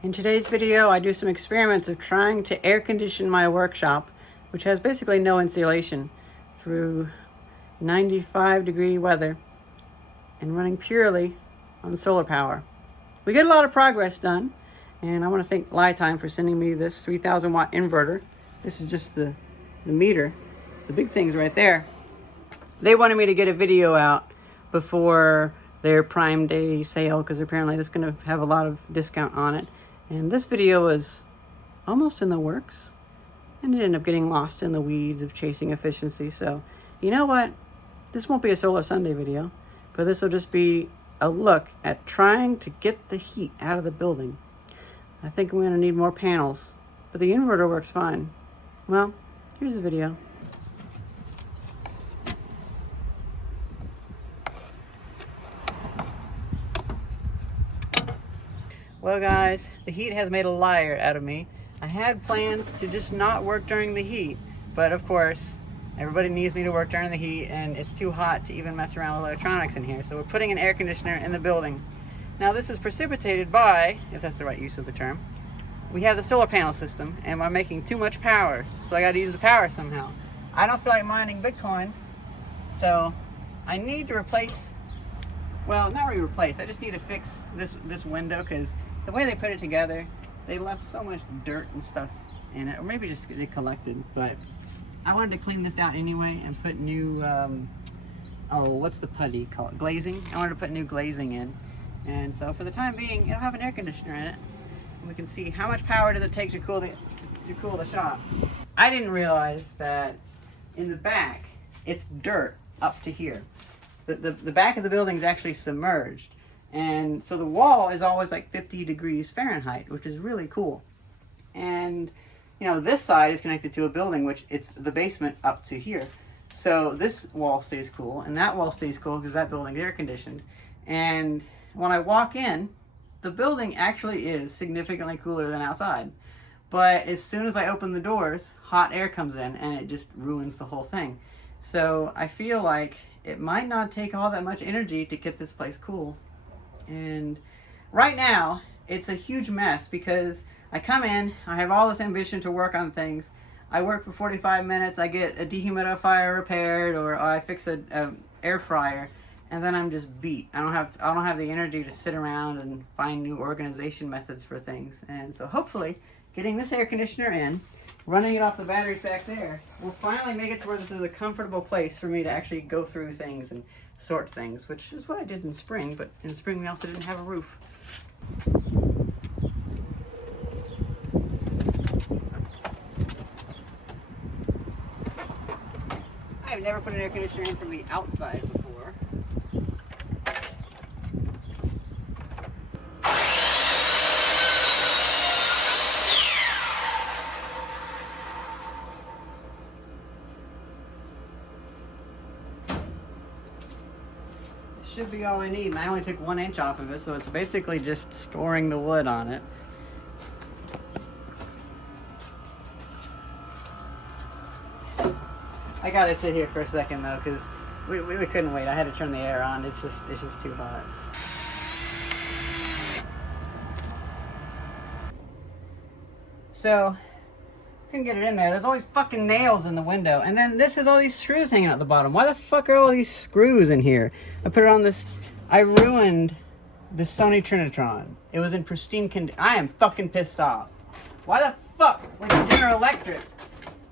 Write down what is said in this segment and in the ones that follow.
In today's video, I do some experiments of trying to air condition my workshop, which has basically no insulation, through 95-degree weather and running purely on solar power. We get a lot of progress done, and I want to thank Lifetime for sending me this 3,000 watt inverter. This is just the meter, the big thing's right there. They wanted me to get a video out before their Prime Day sale because apparently it's going to have a lot of discount on it. And this video was almost in the works, and it ended up getting lost in the weeds of chasing efficiency. So, you know what? This won't be a Solar Sunday video, but this will just be a look at trying to get the heat out of the building. I think I'm going to need more panels, but the inverter works fine. Well, here's the video. Well guys, the heat has made a liar out of me. I had plans to just not work during the heat, but of course, everybody needs me to work during the heat and it's too hot to even mess around with electronics in here, so we're putting an air conditioner in the building. Now this is precipitated by, if that's the right use of the term, we have the solar panel system and I'm making too much power, so I gotta use the power somehow. I don't feel like mining Bitcoin, so I need to replace, well, not really replace, I just need to fix this window because the way they put it together, they left so much dirt and stuff in it, or maybe just it collected, but I wanted to clean this out anyway and put new, what's the putty called? Glazing? I wanted to put new glazing in. And so for the time being, it'll have an air conditioner in it. And we can see how much power does it take to cool the shop. I didn't realize that in the back, it's dirt up to here. The back of the building is actually submerged. And so the wall is always like 50 degrees Fahrenheit, which is really cool. And, you know, this side is connected to a building, which it's the basement up to here. So this wall stays cool, and that wall stays cool because that building's air conditioned. And when I walk in, the building actually is significantly cooler than outside. But as soon as I open the doors, hot air comes in, and it just ruins the whole thing. So I feel like it might not take all that much energy to get this place cool. And right now, it's a huge mess because I come in, I have all this ambition to work on things. I work for 45 minutes, I get a dehumidifier repaired, or I fix a air fryer, and then I'm just beat. I don't have the energy to sit around and find new organization methods for things. And so hopefully, getting this air conditioner in, running it off the batteries back there, will finally make it to where this is a comfortable place for me to actually go through things and sort things, which is what I did in spring, but in spring we also didn't have a roof. I have never put an air conditioner in from the outside before. Should be all I need, and I only took 1 inch off of it, so it's basically just storing the wood on it. I gotta sit here for a second though, because we couldn't wait. I had to turn the air on. It's just too hot. So couldn't get it in there. There's all these fucking nails in the window. And then this has all these screws hanging out the bottom. Why the fuck are all these screws in here? I put it on this, I ruined the Sony Trinitron. It was in pristine condition. I am fucking pissed off. Why the fuck would General Electric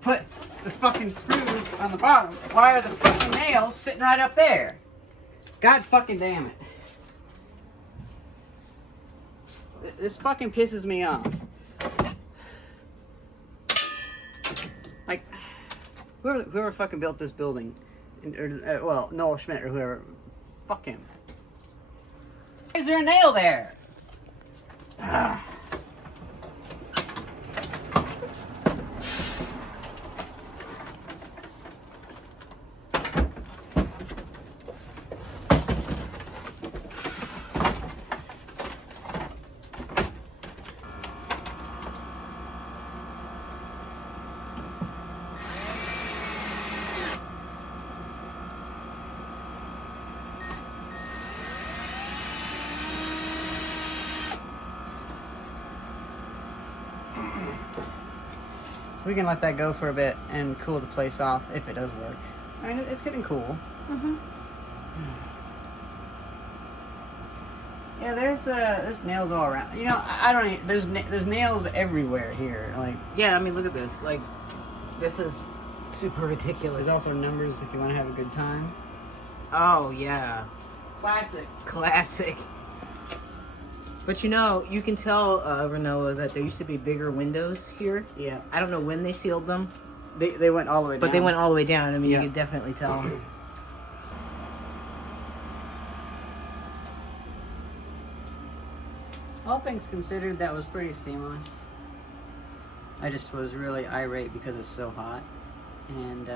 put the fucking screws on the bottom? Why are the fucking nails sitting right up there? God fucking damn it. This fucking pisses me off. Like, whoever fucking built this building, well, Noel Schmidt or whoever, fuck him. Why is there a nail there? Ah. So we can let that go for a bit and cool the place off if it does work. I mean, it's getting cool. Yeah, there's nails all around. You know, I don't even, there's nails everywhere here. Like, yeah, I mean, look at this. Like, this is super ridiculous. There's also numbers if you want to have a good time. Oh yeah, classic. But you know, you can tell, Renoa, that there used to be bigger windows here. Yeah. I don't know when they sealed them. They went all the way down. But they went all the way down. I mean, Yeah. you could definitely tell. All things considered, that was pretty seamless. I just was really irate because it's so hot. And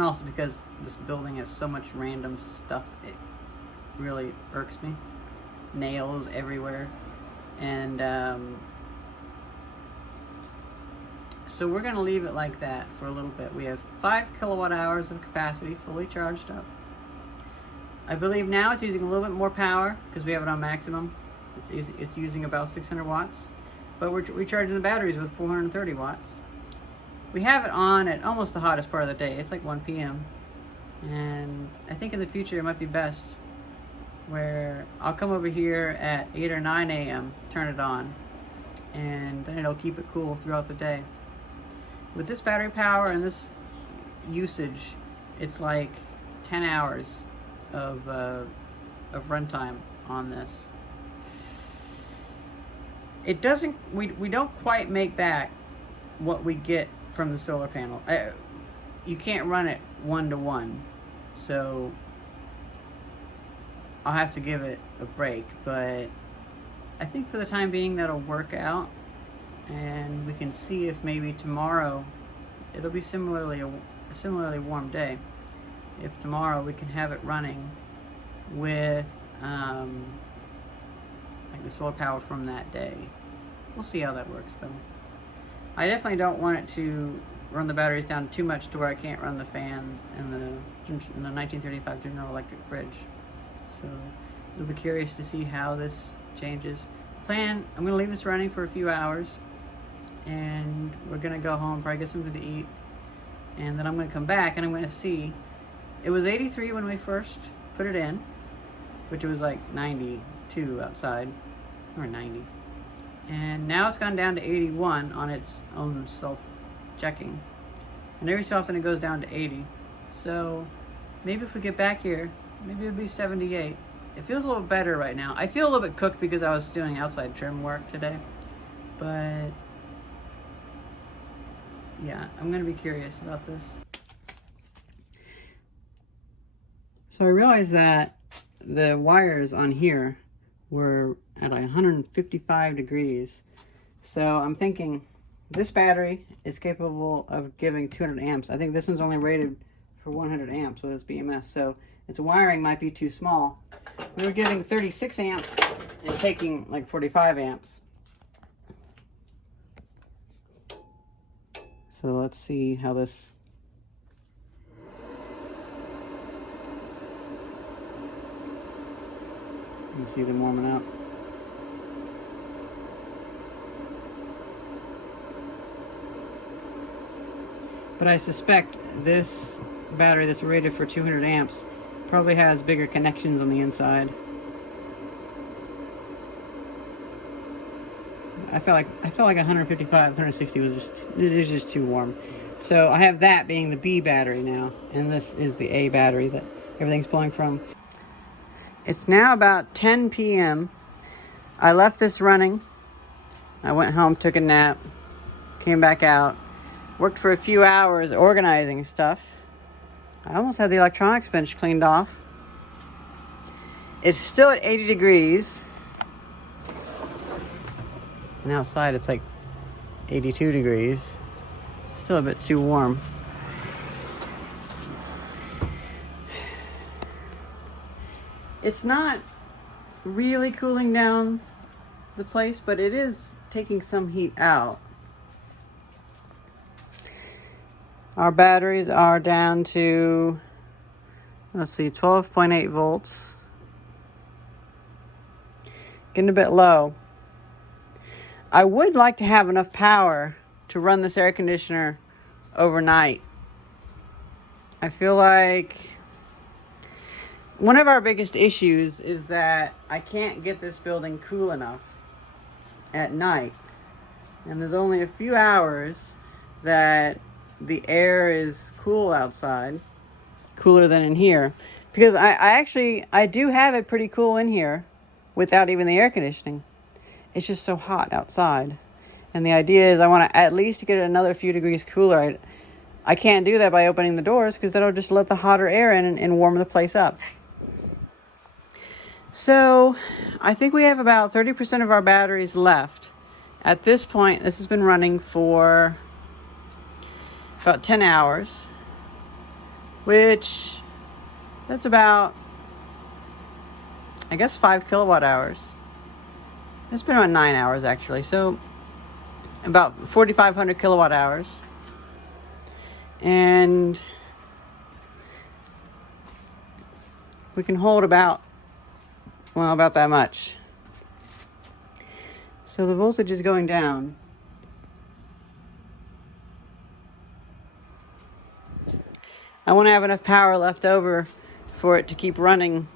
also because this building has so much random stuff, it really irks me. Nails everywhere. And so we're going to leave it like that for a little bit. We have 5 kilowatt hours of capacity fully charged up. I believe now it's using a little bit more power because we have it on maximum. It's using about 600 watts, but we're recharging the batteries with 430 watts. We have it on at almost the hottest part of the day. It's like 1 p.m. And I think in the future it might be best where I'll come over here at 8 or 9 a.m., turn it on, and then it'll keep it cool throughout the day. With this battery power and this usage, it's like 10 hours of runtime on this. It doesn't, we don't quite make back what we get from the solar panel. You can't run it 1-to-1, so I'll have to give it a break, but I think for the time being that'll work out, and we can see if maybe tomorrow it'll be a similarly warm day. If tomorrow we can have it running with like the solar power from that day. We'll see how that works though. I definitely don't want it to run the batteries down too much to where I can't run the fan and the 1935 General Electric fridge. So you'll be curious to see how this changes. I'm going to leave this running for a few hours, and we're going to go home, probably get something to eat, and then I'm going to come back and I'm going to see. It was 83 when we first put it in, which was like 92 outside, or 90. And now it's gone down to 81 on its own self-checking. And every so often it goes down to 80. So maybe if we get back here, maybe it'll be 78. It feels a little better right now. I feel a little bit cooked because I was doing outside trim work today. But yeah, I'm going to be curious about this. So I realized that the wires on here were at 155 degrees. So I'm thinking this battery is capable of giving 200 amps. I think this one's only rated for 100 amps with its BMS. So its wiring might be too small. We were getting 36 amps and taking like 45 amps. So let's see how this. You can see them warming up. But I suspect this battery that's rated for 200 amps probably has bigger connections on the inside. I felt like 155, 160 is just too warm. So I have that being the B battery now, and this is the A battery that everything's pulling from. It's now about 10 p.m. I left this running. I went home, took a nap, came back out, worked for a few hours organizing stuff. I almost had the electronics bench cleaned off. It's still at 80 degrees. And outside it's like 82 degrees. Still a bit too warm. It's not really cooling down the place, but it is taking some heat out. Our batteries are down to, let's see, 12.8 volts. Getting a bit low. I would like to have enough power to run this air conditioner overnight. I feel like one of our biggest issues is that I can't get this building cool enough at night. And there's only a few hours that the air is cool outside, cooler than in here. Because I do have it pretty cool in here without even the air conditioning. It's just so hot outside. And the idea is I want to at least get it another few degrees cooler. I can't do that by opening the doors because that'll just let the hotter air in and warm the place up. So I think we have about 30% of our batteries left. At this point, this has been running for about 10 hours, which that's about, I guess, 5 kilowatt hours. It's been around 9 hours actually, so about 4,500 kilowatt hours. And we can hold about that much. So the voltage is going down. I want to have enough power left over for it to keep running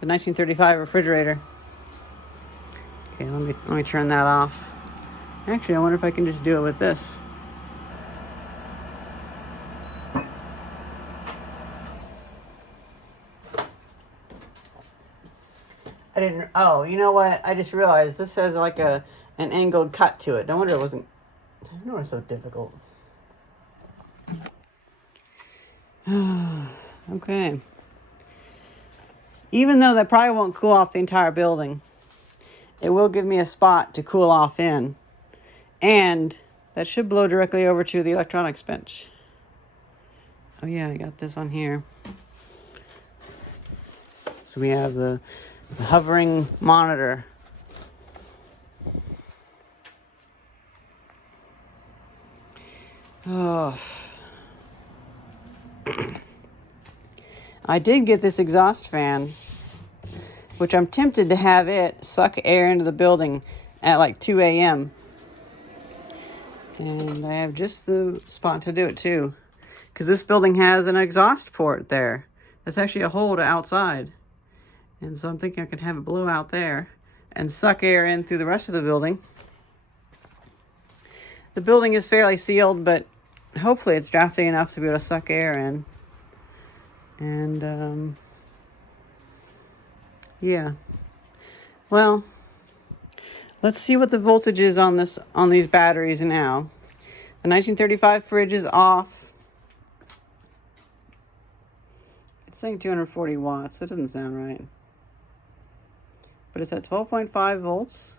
the 1935 refrigerator. Okay, let me turn that off. Actually, I wonder if I can just do it with this. Oh, you know what? I just realized this has like an angled cut to it. No wonder it wasn't, no wonder it's so difficult. Okay. Even though that probably won't cool off the entire building, it will give me a spot to cool off in. And that should blow directly over to the electronics bench. Oh yeah, I got this on here. So we have the hovering monitor. Oh. I did get this exhaust fan, which I'm tempted to have it suck air into the building at like 2 a.m. And I have just the spot to do it too, because this building has an exhaust port there. That's actually a hole to outside. And so I'm thinking I could have it blow out there and suck air in through the rest of the building. The building is fairly sealed, but hopefully it's drafty enough to be able to suck air in. And, yeah. Well, let's see what the voltage is on these batteries now. The 1935 fridge is off. It's saying 240 watts. That doesn't sound right. But it's at 12.5 volts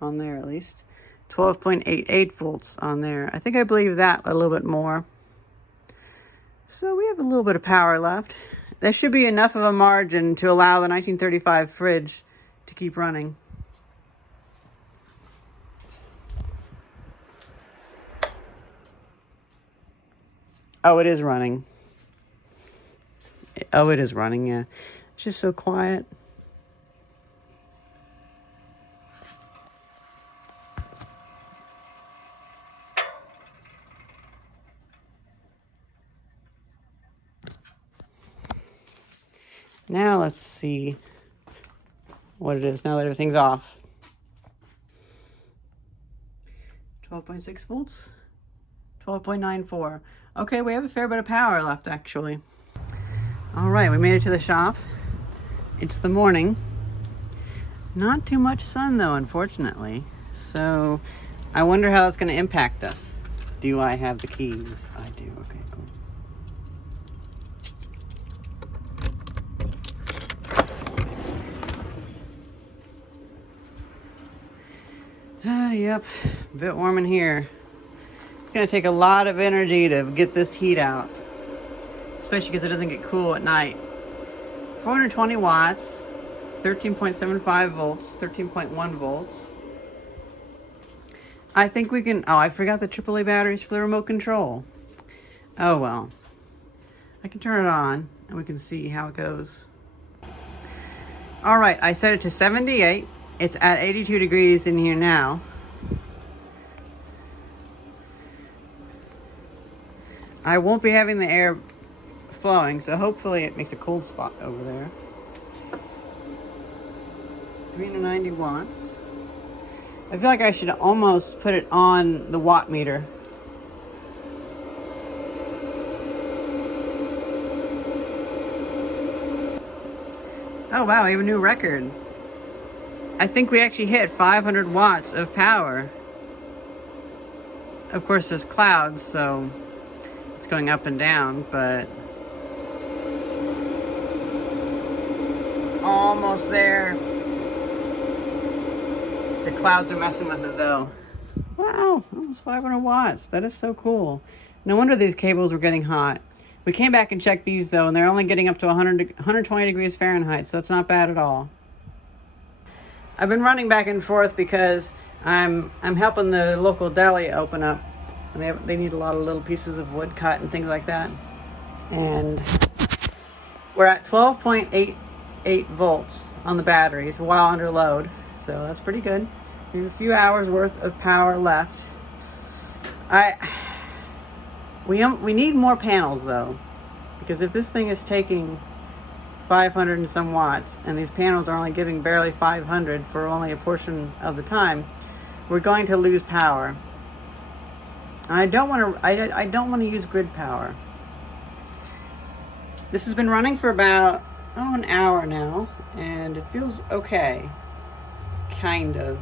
on there at least. 12.88 volts on there. I think I believe that a little bit more. So we have a little bit of power left. There should be enough of a margin to allow the 1935 fridge to keep running. Oh, it is running. Oh, it is running, yeah. It's just so quiet. Now let's see what it is now that everything's off. 12.6 volts, 12.94. Okay, we have a fair bit of power left actually. All right, we made it to the shop. It's the morning. Not too much sun though, unfortunately. So I wonder how that's gonna impact us. Do I have the keys? I do, okay, cool. Yep, a bit warm in here. It's gonna take a lot of energy to get this heat out, especially because it doesn't get cool at night. 420 watts, 13.75 volts, 13.1 volts. I think we can, oh, I forgot the AAA batteries for the remote control. Oh well. I can turn it on and we can see how it goes. All right, I set it to 78. It's at 82 degrees in here now. I won't be having the air flowing, so hopefully it makes a cold spot over there. 390 watts. I feel like I should almost put it on the watt meter. Oh wow, we have a new record. I think we actually hit 500 watts of power. Of course there's clouds, so it's going up and down, but almost there. The clouds are messing with it though. Wow, almost 500 watts. That is so cool. No wonder these cables were getting hot. We came back and checked these though, and they're only getting up to 120 degrees Fahrenheit, so it's not bad at all. I've been running back and forth because I'm helping the local deli open up, and they need a lot of little pieces of wood cut and things like that. And we're at 12.88 volts on the batteries while under load, so that's pretty good. We have a few hours worth of power left. We need more panels though, because if this thing is taking 500 and some watts and these panels are only giving barely 500 for only a portion of the time, we're going to lose power. And I don't want to use grid power. This has been running for about an hour now, and it feels okay, kind of.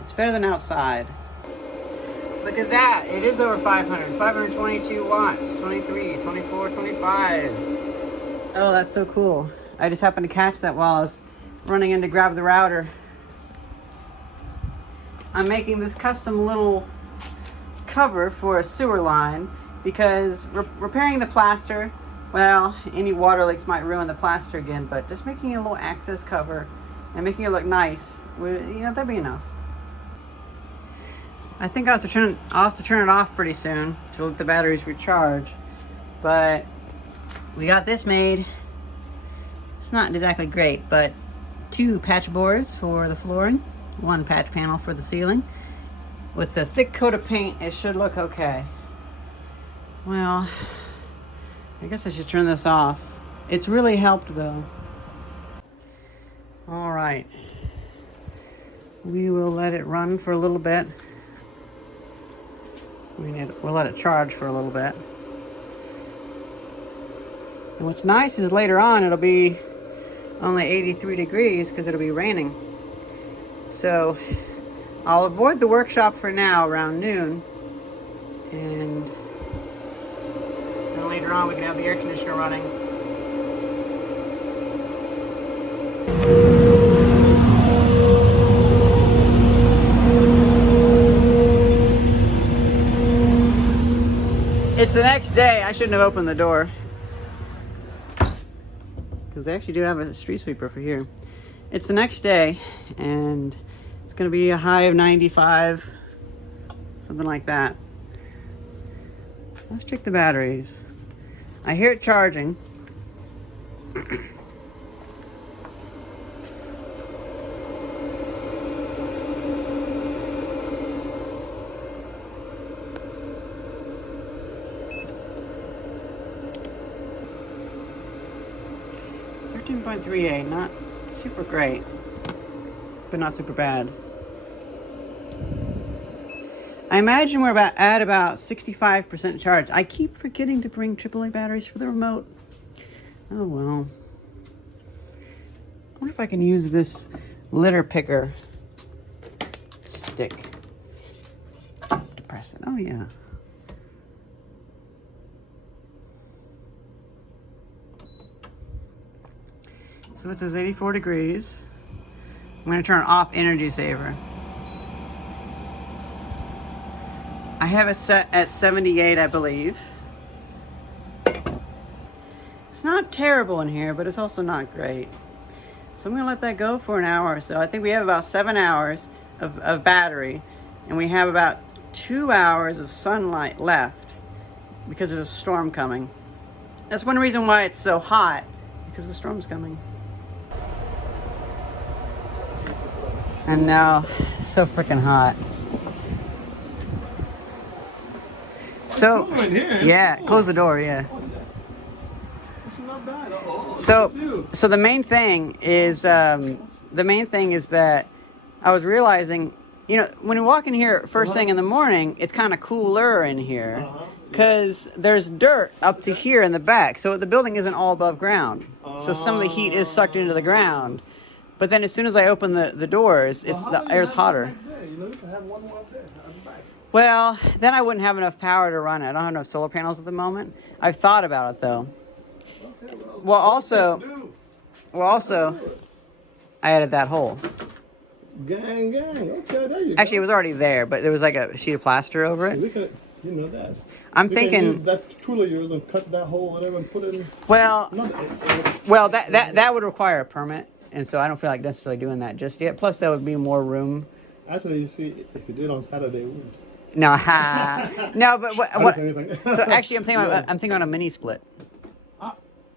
It's better than outside. Look at that, it is over 500, 522 watts, 23, 24, 25. Oh, that's so cool. I just happened to catch that while I was running in to grab the router. I'm making this custom little cover for a sewer line because repairing the plaster, well, any water leaks might ruin the plaster again, but just making a little access cover and making it look nice, that'd be enough. I think I'll have to turn it off pretty soon to let the batteries recharge. But we got this made. It's not exactly great, but 2 patch boards for the flooring, 1 patch panel for the ceiling. With the thick coat of paint, it should look okay. Well, I guess I should turn this off. It's really helped though. All right. We will let it run for a little bit. We'll let it charge for a little bit. And what's nice is later on it'll be only 83 degrees because it'll be raining. So I'll avoid the workshop for now around noon, and then later on we can have the air conditioner running. It's the next day. I shouldn't have opened the door because they actually do have a street sweeper for here. It's the next day and it's going to be a high of 95, something like that. Let's check the batteries. I hear it charging. 13.38, not super great, but not super bad. I imagine we're at about 65% charge. I keep forgetting to bring AAA batteries for the remote. Oh well. I wonder if I can use this litter picker stick to press it. Oh yeah. So it says 84 degrees. I'm going to turn off energy saver. I have it set at 78, I believe. It's not terrible in here, but it's also not great. So I'm going to let that go for an hour or so. I think we have about 7 hours of battery, and we have about 2 hours of sunlight left because there's a storm coming. That's one reason why it's so hot, because the storm's coming. And now, so freaking hot. So, Cool in here. yeah, Cool. close the door, yeah. It's not bad. So the main thing is that I was realizing, you know, when you walk in here first thing in the morning, it's kind of cooler in here because there's dirt up to here in the back. So the building isn't all above ground. So some of the heat is sucked into the ground. But then as soon as I open the doors, the air's hotter. You know, you can have one more up there at the back. Well, then I wouldn't have enough power to run it. I don't have enough solar panels at the moment. I've thought about it though. Okay, Well, also, I added that hole. Gang. Okay, there you go. Actually, it was already there, but there was like a sheet of plaster over it. We could, you know that. I'm We can thinking, use that tool of yours and cut that hole, whatever, and put it in. well, Well, that would require a permit, and so I don't feel like necessarily doing that just yet. Plus, that would be more room. actually, you see, if you did on Saturday, we would. No, no, but what? Anything. So actually, I'm thinking about a mini split.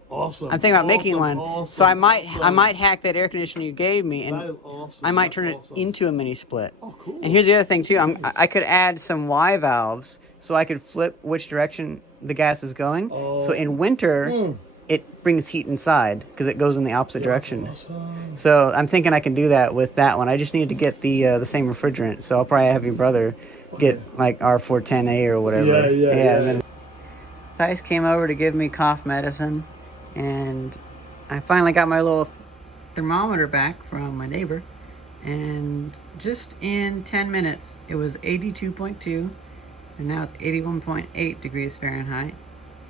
Awesome. I'm thinking about making one. Awesome, So I might hack that air conditioner you gave me, That and is awesome. I might That's turn awesome. it into a mini split. Oh, cool. And here's the other thing too. I could add some Y valves so I could flip which direction the gas is going. So in winter, it brings heat inside because it goes in the opposite direction. Awesome. So I'm thinking I can do that with that one. I just need to get the same refrigerant. So I'll probably have your brother get like R410A or whatever. Yeah. And then Thais came over to give me cough medicine, and I finally got my little thermometer back from my neighbor, and just in 10 minutes it was 82.2, and now it's 81.8 degrees Fahrenheit.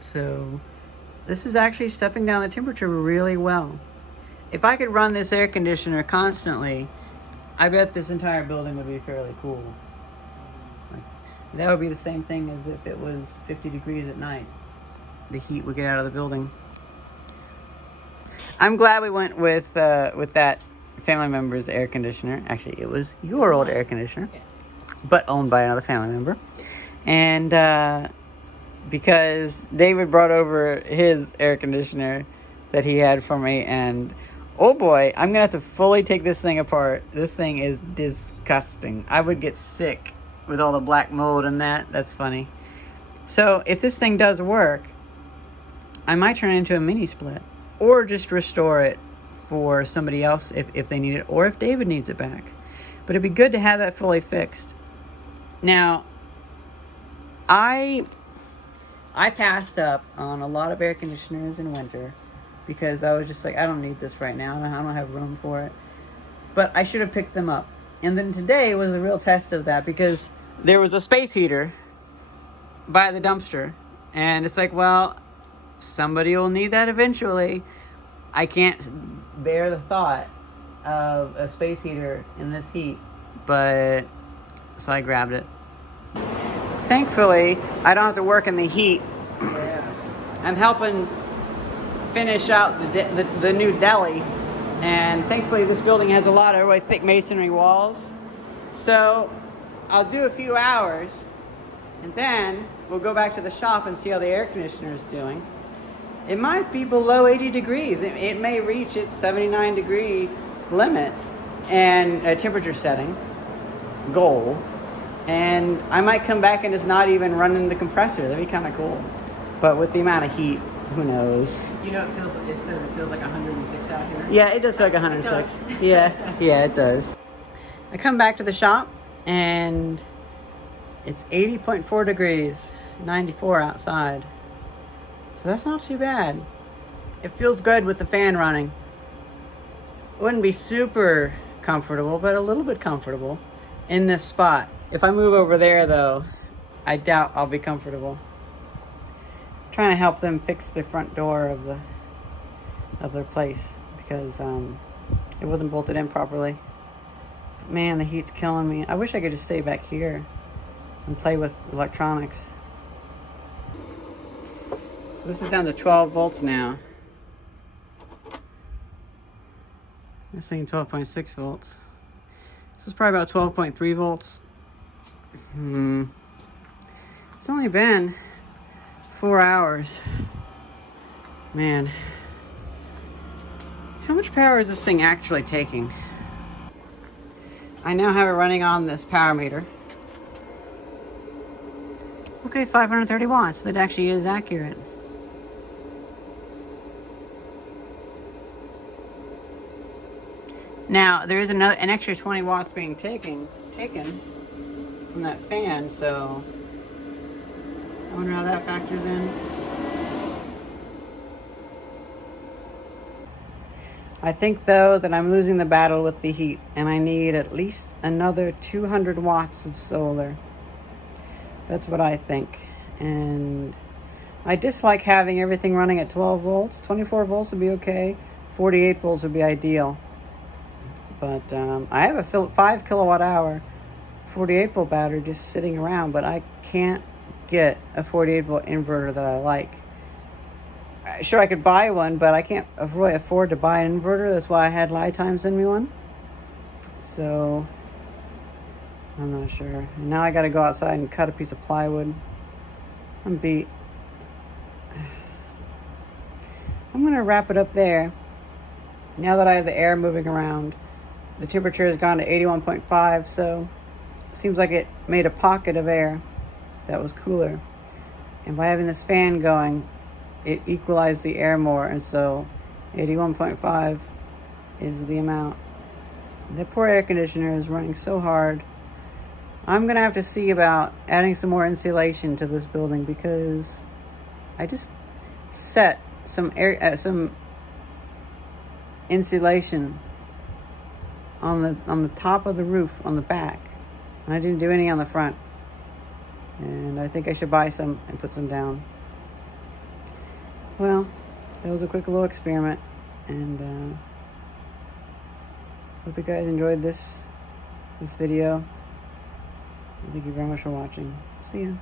So this is actually stepping down the temperature really well. If I could run this air conditioner constantly, I bet this entire building would be fairly cool. That would be the same thing as if it was 50 degrees at night. The heat would get out of the building. I'm glad we went with that family member's air conditioner. Actually, it was your old air conditioner, but owned by another family member. And because David brought over his air conditioner that he had for me, and oh boy, I'm gonna have to fully take this thing apart. This thing is disgusting. I would get sick with all the black mold and that. That's funny. So if this thing does work, I might turn it into a mini split, or just restore it for somebody else if they need it, or if David needs it back. But it'd be good to have that fully fixed. Now, I passed up on a lot of air conditioners in winter because I was just like, I don't need this right now. I don't have room for it. But I should have picked them up. And then today was a real test of that because there was a space heater by the dumpster. And it's like, well, somebody will need that eventually. I can't bear the thought of a space heater in this heat. But, so I grabbed it. Thankfully, I don't have to work in the heat. I'm helping finish out the new deli. And thankfully this building has a lot of really thick masonry walls. So I'll do a few hours and then we'll go back to the shop and see how the air conditioner is doing. It might be below 80 degrees. It may reach its 79 degree limit and temperature setting goal. And I might come back and it's not even running the compressor. That'd be kind of cool. But with the amount of heat, who knows? You know, it says it feels like 106 out here. Yeah, it does feel like 106. Yeah, it does. I come back to the shop and it's 80.4 degrees, 94 outside. So that's not too bad. It feels good with the fan running. It wouldn't be super comfortable, but a little bit comfortable in this spot. If I move over there though, I doubt I'll be comfortable. Trying to help them fix the front door of their place because it wasn't bolted in properly. But man, the heat's killing me. I wish I could just stay back here and play with electronics. So this is down to 12 volts now. This thing 12.6 volts. This is probably about 12.3 volts. It's only been 4 hours. Man. How much power is this thing actually taking? I now have it running on this power meter. What Okay, 530 watts. That actually is accurate. Now, there is an extra 20 watts being taken from that fan, so I wonder how that factors in. I think, though, that I'm losing the battle with the heat, and I need at least another 200 watts of solar. That's what I think. And I dislike having everything running at 12 volts. 24 volts would be okay. 48 volts would be ideal. But I have a 5 kilowatt hour 48 volt battery just sitting around, but I can't get a 48 volt inverter that I like. Sure, I could buy one, but I can't really afford to buy an inverter. That's why I had Lifetime send me one. So I'm not sure. And now I got to go outside and cut a piece of plywood. I'm beat. I'm going to wrap it up there. Now that I have the air moving around, the temperature has gone to 81.5, so it seems like it made a pocket of air that was cooler. And by having this fan going, it equalized the air more, and so 81.5 is the amount. The poor air conditioner is running so hard. I'm gonna have to see about adding some more insulation to this building, because I just set some insulation on the top of the roof on the back, and I didn't do any on the front. And I think I should buy some and put some down. Well, that was a quick little experiment, and hope you guys enjoyed this video. Thank you very much for watching. See ya.